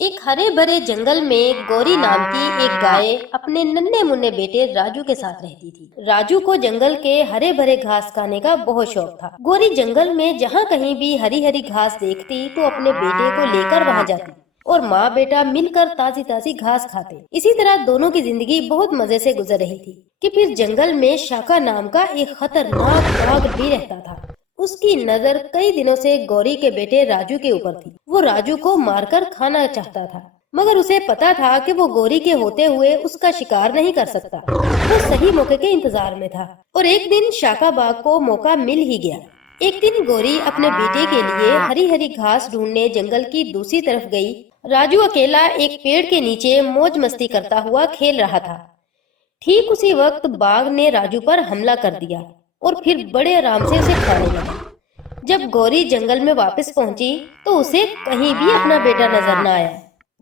एक हरे भरे जंगल में गौरी नाम की एक गाय अपने नन्हे मुन्ने बेटे राजू के साथ रहती थी। राजू को जंगल के हरे भरे घास खाने का बहुत शौक था। गौरी जंगल में जहाँ कहीं भी हरी हरी घास देखती तो अपने बेटे को लेकर वहाँ जाती और माँ बेटा मिलकर ताजी ताजी घास खाते। इसी तरह दोनों की जिंदगी बहुत मजे से गुजर रही थी कि फिर जंगल में शाका नाम का एक खतरनाक बाघ भी रहता था। उसकी नजर कई दिनों से गौरी के बेटे राजू के ऊपर थी। वो राजू को मारकर खाना चाहता था, मगर उसे पता था कि वो गौरी के होते हुए उसका शिकार नहीं कर सकता। वो सही मौके के इंतजार में था और एक दिन शाका बाघ को मौका मिल ही गया। एक दिन गौरी अपने बेटे के लिए हरी हरी घास ढूंढने जंगल की दूसरी तरफ गई। राजू अकेला एक पेड़ के नीचे मौज मस्ती करता हुआ खेल रहा था। ठीक उसी वक्त बाघ ने राजू पर हमला कर दिया और फिर बड़े आराम से उसे खाने लगा। जब गौरी जंगल में वापस पहुंची तो उसे कहीं भी अपना बेटा नजर न आया।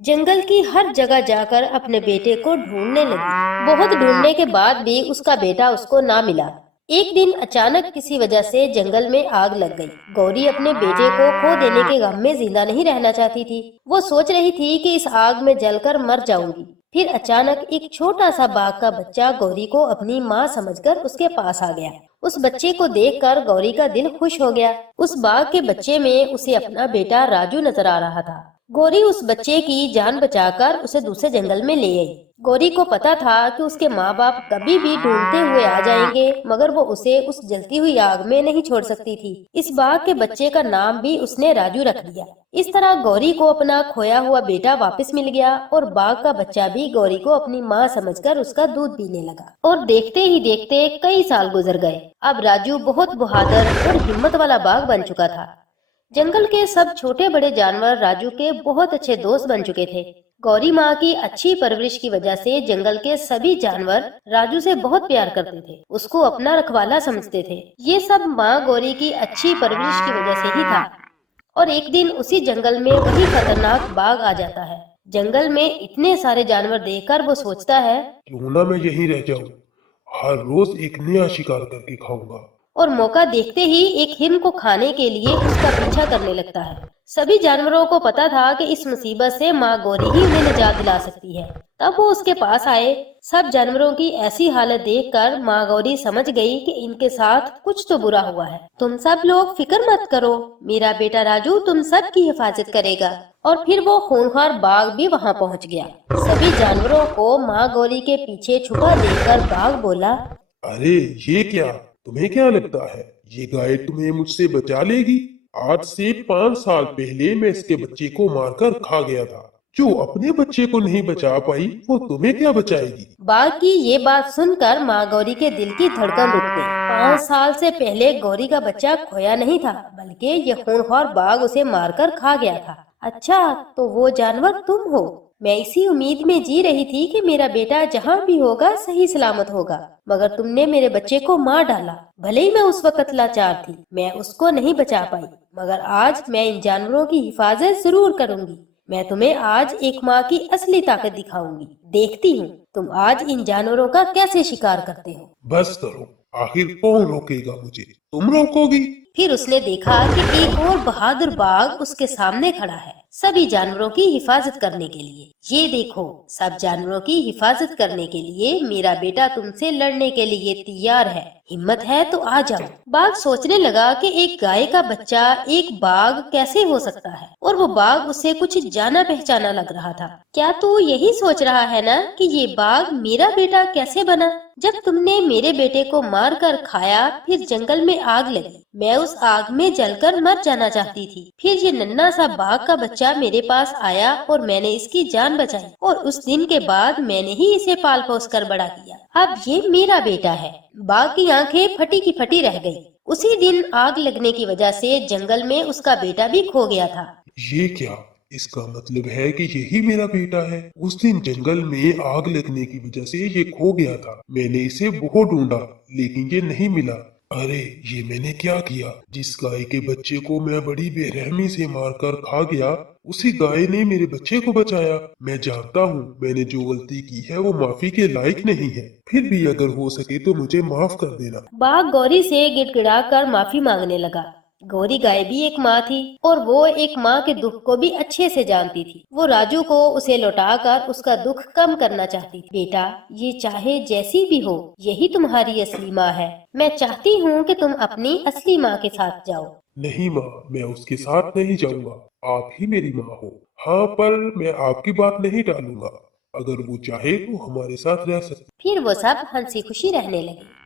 जंगल की हर जगह जाकर अपने बेटे को ढूंढने लगी। बहुत ढूंढने के बाद भी उसका बेटा उसको ना मिला। एक दिन अचानक किसी वजह से जंगल में आग लग गई। गौरी अपने बेटे को खो देने के गम में जिंदा नहीं रहना चाहती थी। वो सोच रही थी कि इस आग में जलकर मर जाऊंगी। फिर अचानक एक छोटा सा बाघ का बच्चा गौरी को अपनी माँ समझकर उसके पास आ गया। उस बच्चे को देखकर गौरी का दिल खुश हो गया। उस बाघ के बच्चे में उसे अपना बेटा राजू नजर आ रहा था। गौरी उस बच्चे की जान बचाकर उसे दूसरे जंगल में ले आई। गौरी को पता था कि उसके माँ बाप कभी भी ढूंढते हुए आ जाएंगे, मगर वो उसे उस जलती हुई आग में नहीं छोड़ सकती थी। इस बाघ के बच्चे का नाम भी उसने राजू रख दिया। इस तरह गौरी को अपना खोया हुआ बेटा वापस मिल गया और बाघ का बच्चा भी गौरी को अपनी माँ समझकर उसका दूध पीने लगा। और देखते ही देखते कई साल गुजर गए। अब राजू बहुत बहादुर और हिम्मत वाला बाघ बन चुका था। जंगल के सब छोटे बड़े जानवर राजू के बहुत अच्छे दोस्त बन चुके थे। गौरी माँ की अच्छी परवरिश की वजह से जंगल के सभी जानवर राजू से बहुत प्यार करते थे, उसको अपना रखवाला समझते थे। ये सब माँ गौरी की अच्छी परवरिश की वजह से ही था। और एक दिन उसी जंगल में वही खतरनाक बाघ आ जाता है। जंगल में इतने सारे जानवर देखकर वो सोचता है, क्यों ना मैं यहीं रह जाऊं। हर रोज एक नया शिकार करके खाऊंगा। और मौका देखते ही एक हिरण को खाने के लिए उसका पीछा करने लगता है। सभी जानवरों को पता था कि इस मुसीबत से माँ गौरी ही उन्हें निजात दिला सकती है। तब वो उसके पास आए। सब जानवरों की ऐसी हालत देखकर माँ गौरी समझ गई कि इनके साथ कुछ तो बुरा हुआ है। तुम सब लोग फिक्र मत करो, मेरा बेटा राजू तुम सब की हिफाजत करेगा। और फिर वो खूंखार बाघ भी वहाँ पहुँच गया। सभी जानवरों को माँ गौरी के पीछे छुपा देखकर बाघ बोला, अरे ये क्या, तुम्हें क्या लगता है ये गाय तुम्हें मुझसे बचा लेगी? आज से 5 साल पहले मैं इसके बच्चे को मारकर खा गया था। जो अपने बच्चे को नहीं बचा पाई वो तुम्हें क्या बचाएगी? बाघ की ये बात सुनकर माँ गौरी के दिल की धड़कन रुक गई। 5 साल से पहले गौरी का बच्चा खोया नहीं था, बल्कि ये खूंखार बाघ उसे मारकर खा गया था। अच्छा, तो वो जानवर तुम हो। मैं इसी उम्मीद में जी रही थी कि मेरा बेटा जहाँ भी होगा सही सलामत होगा, मगर तुमने मेरे बच्चे को मार डाला। भले ही मैं उस वक्त लाचार थी, मैं उसको नहीं बचा पाई, मगर आज मैं इन जानवरों की हिफाजत जरूर करूंगी। मैं तुम्हें आज एक माँ की असली ताकत दिखाऊंगी। देखती हूँ तुम आज इन जानवरों का कैसे शिकार करते हो। बस करो, आखिर कौन रोकेगा मुझे? तुम रोकोगी? फिर उसने देखा कि एक और बहादुर बाघ उसके सामने खड़ा है, सभी जानवरों की हिफाजत करने के लिए। ये देखो, सब जानवरों की हिफाजत करने के लिए मेरा बेटा तुमसे लड़ने के लिए तैयार है। हिम्मत है तो आ जाओ। बाघ सोचने लगा कि एक गाय का बच्चा एक बाघ कैसे हो सकता है, और वो बाघ उसे कुछ जाना पहचाना लग रहा था। क्या तू यही सोच रहा है ना कि ये बाघ मेरा बेटा कैसे बना? जब तुमने मेरे बेटे को मार कर खाया, फिर जंगल में आग लगी। मैं उस आग में जलकर मर जाना चाहती थी। फिर ये नन्हा सा बाघ का बच्चा मेरे पास आया और मैंने इसकी जान बचाई, और उस दिन के बाद मैंने ही इसे पाल पोस कर बड़ा किया। अब ये मेरा बेटा है। बाघ की आंखें फटी की फटी रह गई। उसी दिन आग लगने की वजह से जंगल में उसका बेटा भी खो गया था। ये क्या, इसका मतलब है कि यही मेरा बेटा है। उस दिन जंगल में आग लगने की वजह से ये खो गया था। मैंने इसे बहुत ढूंढा लेकिन ये नहीं मिला। अरे ये मैंने क्या किया? जिस गाय के बच्चे को मैं बड़ी बेरहमी से मारकर खा गया, उसी गाय ने मेरे बच्चे को बचाया। मैं जानता हूँ मैंने जो गलती की है वो माफी के लायक नहीं है, फिर भी अगर हो सके तो मुझे माफ कर देना। बाघ गौरी से गिड़गिड़ा कर माफी मांगने लगा। गौरी गाय भी एक माँ थी और वो एक माँ के दुख को भी अच्छे से जानती थी। वो राजू को उसे लौटाकर उसका दुख कम करना चाहती थी। बेटा, ये चाहे जैसी भी हो, यही तुम्हारी असली माँ है। मैं चाहती हूँ कि तुम अपनी असली माँ के साथ जाओ। नहीं माँ, मैं उसके साथ नहीं जाऊंगा। आप ही मेरी माँ हो। हाँ, पर मैं आपकी बात नहीं टालूंगा। अगर वो चाहे तो हमारे साथ रह सकती। फिर वो सब हंसी खुशी रहने लगे।